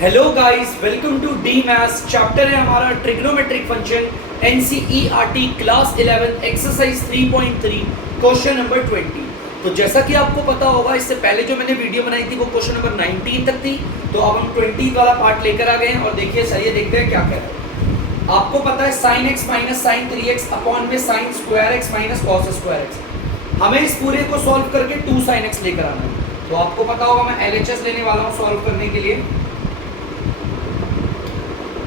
Hello guys, welcome to the maths. Chapter है हमारा trigonometric function, NCERT class 11 exercise 3.3 question number 20। तो जैसा कि आपको पता होगा, इससे पहले जो मैंने वीडियो बनाई थी वो क्वेश्चन नंबर 19 तक थी। तो अब हम 20 वाला पार्ट लेकर आ गए हैं और देखिए, चलिए देखते हैं क्या कह रहा है। आपको पता है sin x minus sine 3x upon में sine square x minus cos square x। हमें इस पूरे को सॉल्व करके 2 sin x लेकर आना है। तो आपको पता होगा मैं LHS लेने वाला हूँ सॉल्व करने के लिए।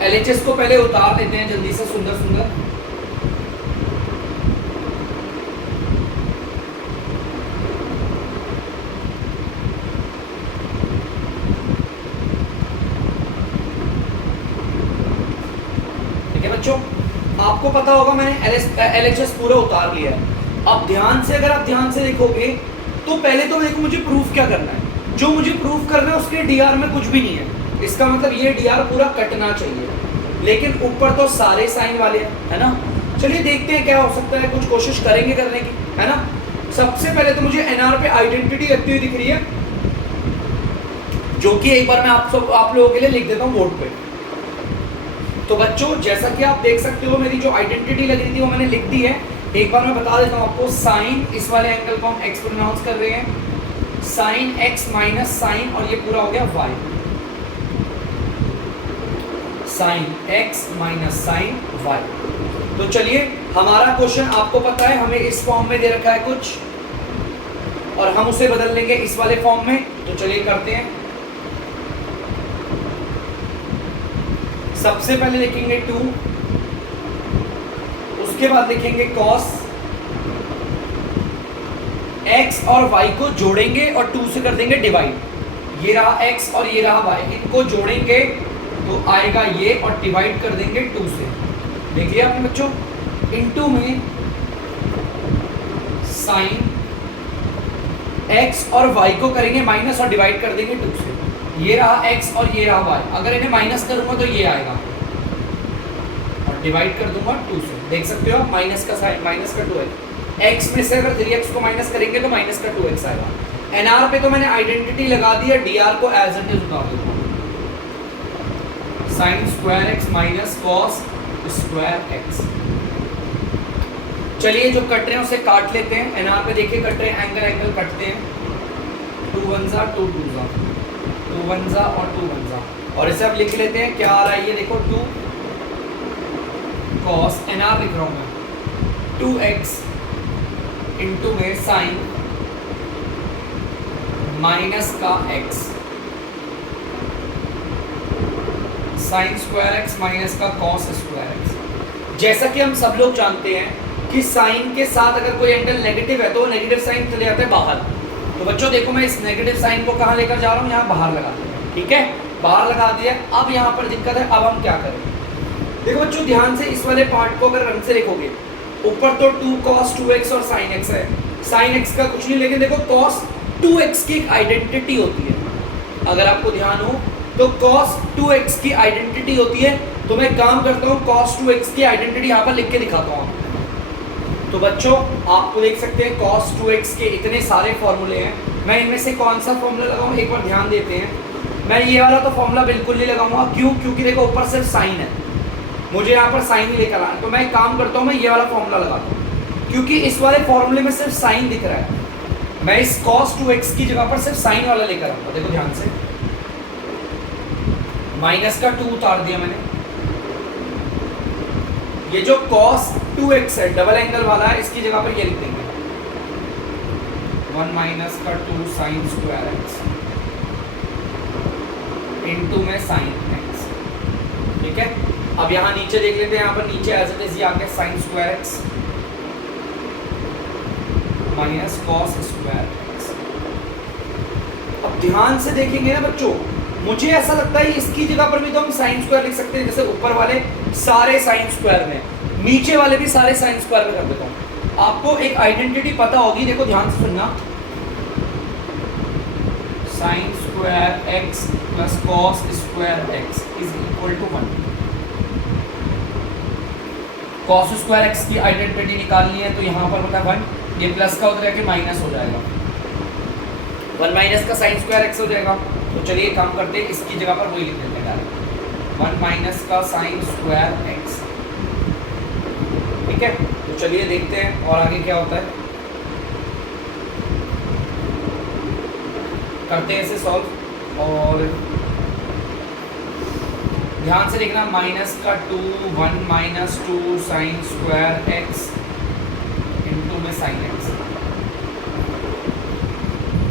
LHS को पहले उतार लेते हैं जल्दी से, सुंदर सुंदर। ठीक है बच्चों, आपको पता होगा मैंने LHS पूरा उतार लिया है। अब ध्यान से, अगर आप ध्यान से देखोगे तो पहले तो देखो मुझे प्रूफ क्या करना है। जो मुझे प्रूफ करना है उसके DR में कुछ भी नहीं है। इसका मतलब ये DR पूरा कटना चाहिए, लेकिन ऊपर तो सारे साइन वाले हैं, है ना। चलिए देखते हैं क्या हो सकता है, कुछ कोशिश करेंगे करने की, है ना। सबसे पहले तो मुझे NR पे आइडेंटिटी लगती हुई दिख रही है, जो कि एक बार मैं आप लोगों के लिए लिख देता हूँ बोर्ड पे। तो बच्चों, जैसा कि आप देख सकते हो, मेरी जो आइडेंटिटी लग रही थी वो मैंने लिख दी है। एक बार मैं बता देता हूँ आपको। साइन, इस वाले एंगल को हम x प्रोनाउंस कर रहे हैं, साइन x माइनस साइन, और ये पूरा हो गया y, sine x minus sine y। तो चलिए, हमारा क्वेश्चन आपको पता है हमें इस फॉर्म में दे रखा है कुछ, और हम उसे बदल लेंगे इस वाले फॉर्म में। तो चलिए करते हैं। सबसे पहले लिखेंगे 2, उसके बाद लिखेंगे cos x और y को जोड़ेंगे और 2 से कर देंगे डिवाइड। ये रहा x और ये रहा y, इनको जोड़ेंगे तो आएगा ये, और डिवाइड कर देंगे 2 से। देख लिया आपने बच्चों। इनटू में साइन x और y को करेंगे माइनस और डिवाइड कर देंगे 2 से। ये रहा x और ये रहा y, अगर इन्हें माइनस करूंगा तो ये आएगा, और डिवाइड कर दूंगा 2 से। देख सकते हो आप, माइनस का साइन, माइनस का 2x। x में से अगर 3x को माइनस करेंगे तो माइनस का 2x आएगा। NR पे तो मैंने आइडेंटिटी लगा दी है, DR को एज इट इज उतार दूंगा। Sign square x minus cos square x। चलिए, जो कट रहे हैं उसे काट लेते हैं। NR पे देखिए कट रहे हैं, एंगल एंगल कटते हैं। 2 1 जा 2 2 जा, 2 1 जा और 2 1 जा, और इसे अब लिख लेते हैं। क्या आ रहा है ये देखो, 2 cos, NR लिख रहा हूं मैं, 2x इंटू में साइन माइनस का x, sign square x minus का कॉस स्क्वायर x। जैसा कि हम सब लोग जानते हैं कि साइन के साथ अगर कोई एंगल नेगेटिव है तो नेगेटिव साइन चले जाते हैं बाहर। तो बच्चों देखो, मैं इस नेगेटिव साइन को कहाँ लेकर जा रहा हूँ, यहाँ बाहर लगा दिया। ठीक है, बाहर लगा दिया। अब यहाँ पर दिक्कत है, अब हम क्या करें। देखो बच्चों, ध्यान से इस वाले पार्ट को अगर रंग से लिखोगे, ऊपर तो 2 cos 2x और sin x है। sin x का कुछ नहीं, लेकिन देखो cos 2x की एक आइडेंटिटी होती है। अगर आपको ध्यान हो तो cos 2x की आइडेंटिटी होती है। तो मैं काम करता हूँ, cos 2x की आइडेंटिटी यहाँ पर लिख के दिखाता हूँ। तो बच्चों, आपको देख सकते हैं cos 2x के इतने सारे फॉर्मूले हैं। मैं इनमें से कौन सा फॉर्मूला लगाऊँ, एक बार ध्यान देते हैं। मैं ये वाला तो फॉर्मूला बिल्कुल नहीं लगाऊंगा। क्यों? क्योंकि देखो ऊपर सिर्फ साइन है, मुझे यहाँ पर साइन ही लेकर आना। तो मैं एक काम करता हूँ, मैं ये वाला फॉर्मूला लगाता हूँ, क्योंकि इस वाले फॉर्मूले में सिर्फ साइन दिख रहा है। मैं इस cos 2x की जगह पर सिर्फ साइन वाला लेकर आऊंगा। देखो ध्यान से, माइनस का 2 उतार दिया मैंने। ये जो cos 2x है, डबल एंगल वाला है, इसकी जगह पर ये लिख देंगे 1 माइनस का 2 साइन स्क्वायर x इनटू में साइन x। ठीक है, अब यहाँ नीचे देख लेते हैं। यहाँ पर नीचे एज इट इज ये आ गया sign square x minus cos square x। अब ध्यान से देखेंगे ना बच्चों, मुझे ऐसा लगता है इसकी जगह पर भी तो हम साइन स्क्वायर लिख सकते हैं। जैसे ऊपर वाले सारे साइन स्क्वायर में, नीचे वाले भी सारे साइन स्क्वायर में कर देता हूँ। आपको एक आइडेंटिटी पता होगी, देखो ध्यान से सुनना। Sine square x plus cos square x is equal to 1। Cos square x की आइडेंटिटी निकालनी है, तो यहाँ पर मतलब 1, ये प्लस का उधर जाके माइनस हो जाएगा। 1 माइनस का साइन स्क्वायर x हो जाएगा। तो चलिए काम करते हैं, इसकी जगह पर वही लिख देते हैं डायरेक्ट 1 माइनस का साइन स्क्वायर एक्स। ठीक है, तो चलिए देखते हैं और आगे क्या होता है, करते हैं इसे सॉल्व। और ध्यान से देखना, माइनस का 2 1 minus 2 sine square x into में साइन एक्स।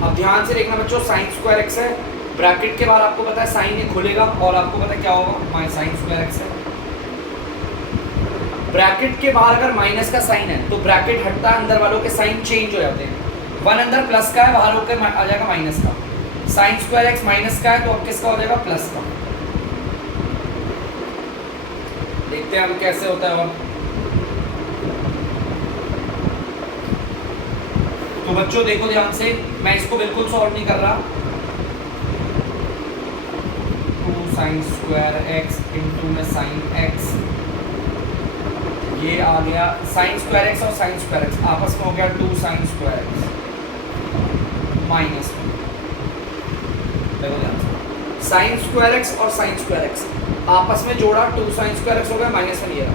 अब ध्यान से देखना बच्चों, साइन स्क्वायर एक्स है, ब्रैकेट के बाद आपको पता है साइन ये खुलेगा और आपको पता है क्या होगा, माइनस साइन स्क्वायर एक्स है। ब्रैकेट के बाहर अगर माइनस का साइन है तो ब्रैकेट हटता है, अंदर वालों के साइन चेंज हो जाते हैं। 1 अंदर प्लस का है, बाहर होकर आ जाएगा माइनस का। साइन स्क्वायर एक्स माइनस का है तो अब किसका हो जाएगा, प्लस का। देखते हैं अब कैसे होता है। और तो बच्चों देखो ध्यान से, मैं इसको बिल्कुल सॉल्व नहीं कर रहा। 2 साइन स्क्वायर एक्स इंटू में साइन एक्स, ये आ गया साइन स्क्वायर एक्स और साइन स्क्वायर एक्स आपस में हो गया 2 sine square x minus sine square x और साइन स्क्वायर एक्स आपस में जोड़ा, 2 साइन स्क्वायर एक्स हो गया माइनस में। ये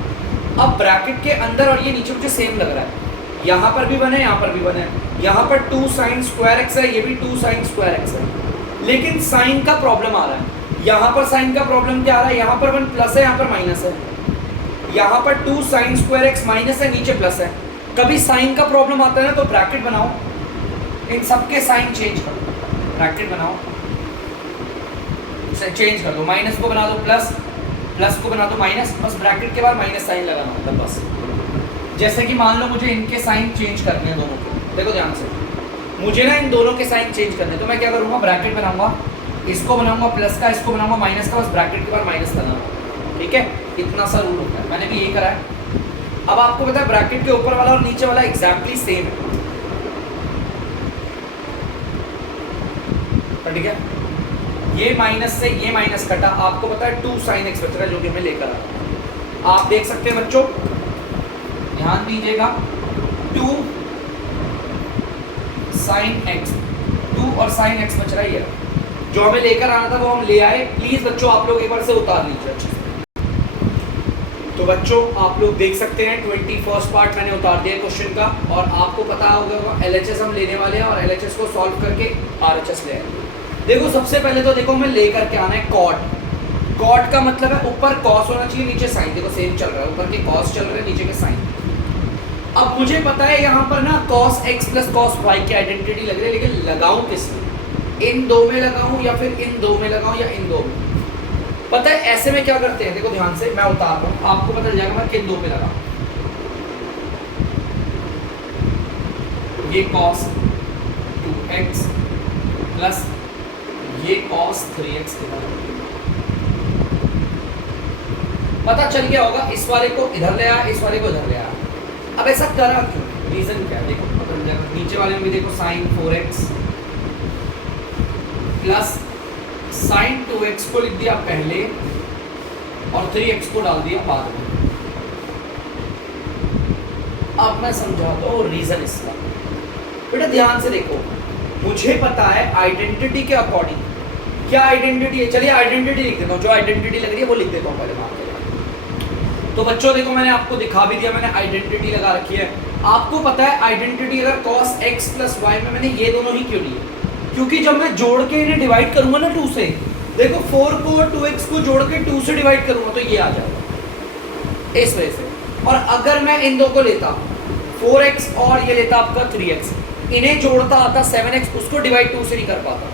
अब ब्रैकेट के अंदर और ये नीचे मुझे सेम लग रहा है, यहाँ पर भी बने यहाँ पर भी बने। यहाँ पर 2 साइन स्क्वायर एक्स है, ये भी 2 साइन स्क्वायर एक्स है, लेकिन साइन का प्रॉब्लम आ रहा है। यहाँ पर साइन का प्रॉब्लम क्या आ रहा है, यहाँ पर 1 प्लस है, यहाँ पर माइनस है। यहाँ पर 2 साइन स्क्वायर एक्स माइनस है, नीचे प्लस है। कभी साइन का प्रॉब्लम आता है ना तो ब्रैकेट बनाओ, इन सबके साइन चेंज कर दो, ब्रैकेट बनाओ चेंज कर दो, माइनस को बना दो प्लस, प्लस को बना दो माइनस, बस ब्रैकेट के बाद माइनस साइन लगाना होता है बस। जैसे कि मान लो मुझे इनके साइन चेंज करने हैं दोनों के, देखो ध्यान से, मुझे ना इन दोनों के साइन चेंज करने, तो मैं क्या करूँगा, ब्रैकेट बनाऊंगा, इसको बनाऊंगा प्लस का, इसको बनाऊंगा माइनस का, बस ब्रैकेट के बाद माइनस करना। ठीक है, इतना सा रूल होता है, मैंने भी यही करा है। अब आपको पता है ब्रैकेट के ऊपर वाला और नीचे वाला एग्जैक्टली सेम है, ठीक है। ये माइनस से ये माइनस कटा, आपको पता है 2 साइन एक्स बच रहा है जो कि हमें लेकर आ रहा है। आप देख सकते हैं बच्चों, ध्यान दीजिएगा, 2 साइन एक्स, 2 और साइन एक्स बच रहा है, जो हमें लेकर आना था वो हम ले आए। प्लीज बच्चों आप लोग एक बार से उतार लीजिए अच्छे से। तो बच्चों आप लोग देख सकते हैं 21st पार्ट मैंने उतार दिया क्वेश्चन का, और आपको पता होगा LHS हम लेने वाले हैं और LHS को सॉल्व करके RHS ले आएंगे। देखो सबसे पहले तो देखो हमें लेकर के आना है कॉट। कॉट का मतलब है ऊपर कॉस होना चाहिए, नीचे साइन। देखो सेम चल रहा है, ऊपर के कॉस चल रहे हैं, नीचे के साइन। अब मुझे पता है यहाँ पर ना cos x plus cos y की आइडेंटिटी लग रही है, लेकिन लगाऊं किस में, इन दो में लगाऊं या फिर इन दो में लगाऊं या इन दो में। पता है ऐसे में क्या करते हैं, देखो ध्यान से मैं उतार रहा हूँ, आपको पता चल जाएगा मैं किन दो पे लगाऊं। ये cos 2x प्लस ये cos 3x के बराबर। पता चल गया होगा, इस वाले को इधर ले आया, इस वाले को इधर ले आया। अब ऐसा करा क्यों, रीजन क्या है, देखो पता चल जाएगा। नीचे वाले में भी देखो sin 4x plus sin 2x को लिख दिया पहले और 3x को डाल दिया बाद में। अब मैं समझाता हूँ रीजन इसका। बेटा ध्यान से देखो, मुझे पता है आइडेंटिटी के अकॉर्डिंग क्या आइडेंटिटी है, चलिए आइडेंटिटी लिख देता हूँ, जो आइडेंटिटी लग रही है वो लिख देता हूँ पहले मार्क के। तो बच्चों देखो मैंने आपको दिखा भी दिया, मैंने आइडेंटिटी लगा रखी है। आपको पता है आइडेंटिटी अगर cos x प्लस y में मैंने ये दोनों ही क्यों लिए, क्योंकि जब मैं जोड़ के इन्हें डिवाइड करूंगा ना 2 से, देखो 4 को और 2x को जोड़ के 2 से डिवाइड करूंगा तो ये आ जाएगा, इस वजह से। और अगर मैं इन दो को लेता 4x और ये लेता आपका 3x, इन्हें जोड़ता आता 7x, उसको डिवाइड 2 से नहीं कर पाता,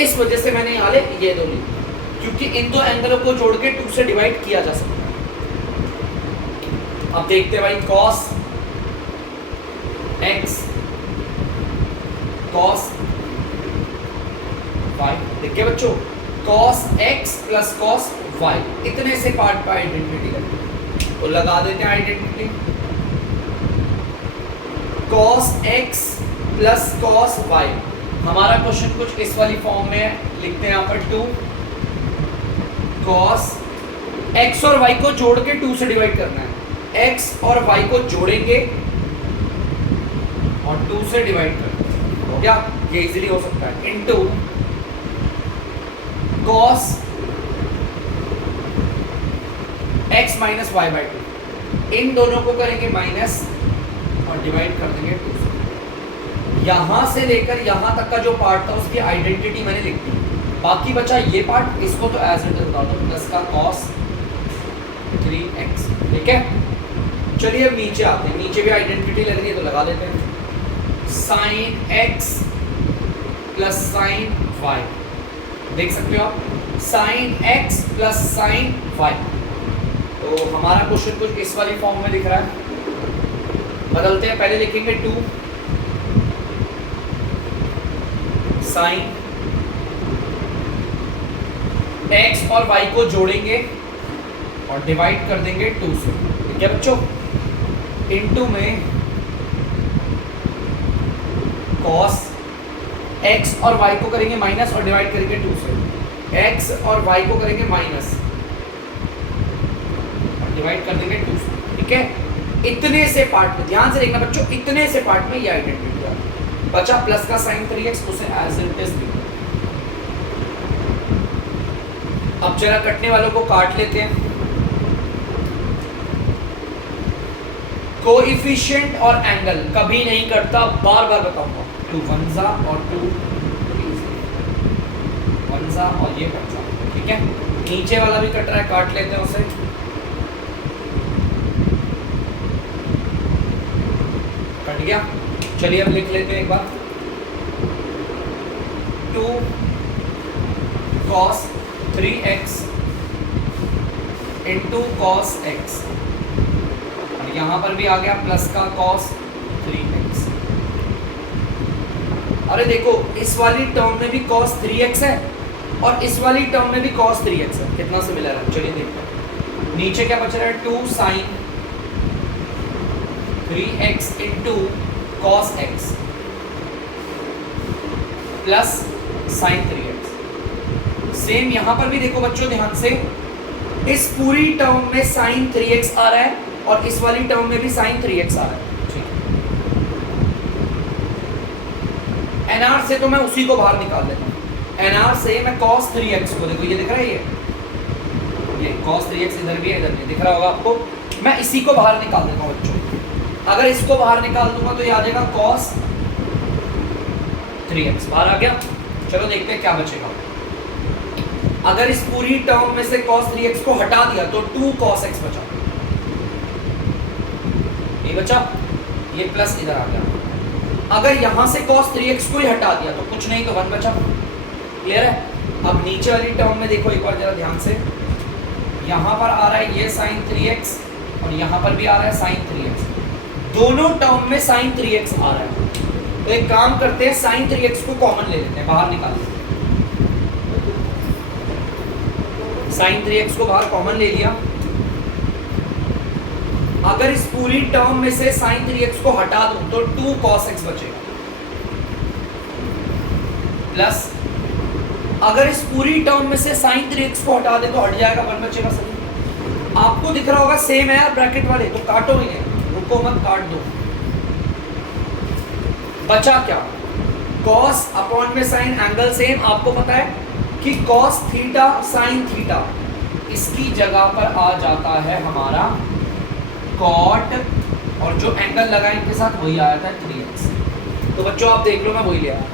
इस वजह से मैंने यहाँ ले ये दो ली, क्योंकि इन दो एंगलों को जोड़ के 2 से डिवाइड किया जा सकता है। अब देखते हैं भाई, cos x cos y, देखिए बच्चों cos x plus cos y, इतने से पार्ट पर आइडेंटिटी लगती, तो लगा देते हैं identity. cos x plus cos y, हमारा क्वेश्चन कुछ इस वाली फॉर्म में है, लिखते हैं यहाँ पर 2 cos x और y को जोड़ के 2 से डिवाइड करना है, x और y को जोड़ेंगे और 2 से डिवाइड करेंगे, हो गया, ये इजीली हो सकता है। Into cos x minus y by two, इन दोनों को करेंगे माइनस और डिवाइड कर देंगे 2 से। यहां से लेकर यहां तक का जो पार्ट था उसकी आइडेंटिटी मैंने लिख दी, बाकी बचा ये पार्ट, इसको तो एज इट इज बता दो, प्लस का cos 3x। ठीक है, चलिए अब नीचे आते हैं, नीचे भी आइडेंटिटी लग रही है तो लगा देते हैं, sin x plus sin y। देख सकते हो आप, sin x plus sin y। तो हमारा क्वेश्चन कुछ इस वाली फॉर्म में दिख रहा है। बदलते हैं, पहले लिखेंगे 2 sin x और y को जोड़ेंगे और डिवाइड कर देंगे 2 से। ठीक है बच्चों, इनटू में cos x और y को करेंगे माइनस और डिवाइड करेंगे 2 से। x और y को करेंगे माइनस और डिवाइड कर देंगे 2 से। ठीक है, इतने से पार्ट में ध्यान से देखना बच्चों, इतने से पार्ट में ये आइडेंटिटी आ गई। बचा प्लस का sin 3x, उसे एज इट इज लिखो। अब जरा कटने वालों को काट लेते हैं। कोएफिशिएंट और एंगल कभी नहीं कटता, बार बार बताऊंगा। 2 1 और 2 1 और ये 1। ठीक है, नीचे वाला भी कट रहा है, काट लेते हैं उसे। कट गया, चलिए अब लिख लेते हैं एक बार। 2 cos 3x into cos x, यहां पर भी आ गया प्लस का cos 3x। अरे देखो, इस वाली टर्म में भी cos 3x है और इस वाली टर्म में भी cos 3x है, कितना सिमिलर है, चलिए देखते हैं। नीचे क्या बच रहा है, 2 sin 3x into cos x plus sin 3x। Same यहां पर भी देखो बच्चों ध्यान से, इस पूरी टर्म में sin 3x आ रहा है और इस वाली टर्म में भी sin 3x आ रहा है। NR से तो मैं उसी को बाहर निकाल देता हूँ। NR से मैं cos 3x को, देखो ये दिख रहा है, ये cos 3x इधर भी है, इधर भी दिख रहा होगा आपको। मैं इसी को बाहर निकाल देता हूँ बच्चों। अगर इसको बाहर निकाल दूंगा तो ये आ जाएगा cos 3x, बाहर आ गया। चलो देखते हैं क्या बचेगा। अगर इस पूरी टर्म में से cos 3x को हटा दिया तो 2 cos x बचा, ये बचा, ये प्लस इधर आ गया। अगर यहां से cos 3x को ही हटा दिया तो कुछ नहीं तो 1 बचा। क्लियर है? अब नीचे वाली टर्म में देखो एक बार जरा ध्यान से, यहां पर आ रहा है ये sin 3x और यहां पर भी आ रहा है sin 3x, दोनों टर्म में sin 3x आ रहा है। तो एक काम करते हैं, sin 3x को कॉमन ले लेते हैं, बाहर निकाल लेते हैं। sin 3x को बाहर कॉमन ले लिया। अगर इस पूरी टर्म में से sin 3x को हटा दूं तो 2 cos x बचेगा, प्लस अगर इस पूरी टर्म में से sin 3x को हटा दे तो हट जाएगा, 1 बचेगा। सभी आपको दिख रहा होगा, सेम है यार ब्रैकेट वाले, तो काटो ही नहीं, रुको मत, काट दो। बचा क्या, cos अपॉन में sin, एंगल सेम, आपको पता है कि cos थीटा sin थीटा, इसकी जगह पर आ जाता है हमारा cot, और जो एंगल लगा इनके साथ वही आया था 3x। तो बच्चों आप देख लो, मैं वही ले आया।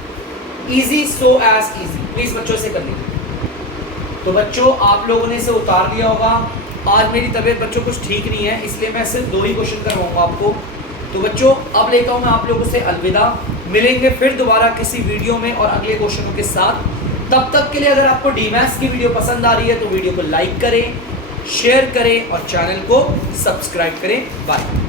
Easy, so as easy, please बच्चों से कर लीजिए। तो बच्चों आप लोगों ने इसे उतार दिया होगा। आज मेरी तबीयत बच्चों कुछ ठीक नहीं है, इसलिए मैं सिर्फ 2 ही क्वेश्चन करवाऊंगा आपको। तो बच्चों अब लेता हूँ मैं आप लोगों से अलविदा, मिलेंगे फिर दोबारा किसी वीडियो में और अगले क्वेश्चनों के साथ। तब तक के लिए अगर आपको डीमैथ्स की वीडियो पसंद आ रही है तो वीडियो को लाइक करें, शेयर करें और चैनल को सब्सक्राइब करें। बाय।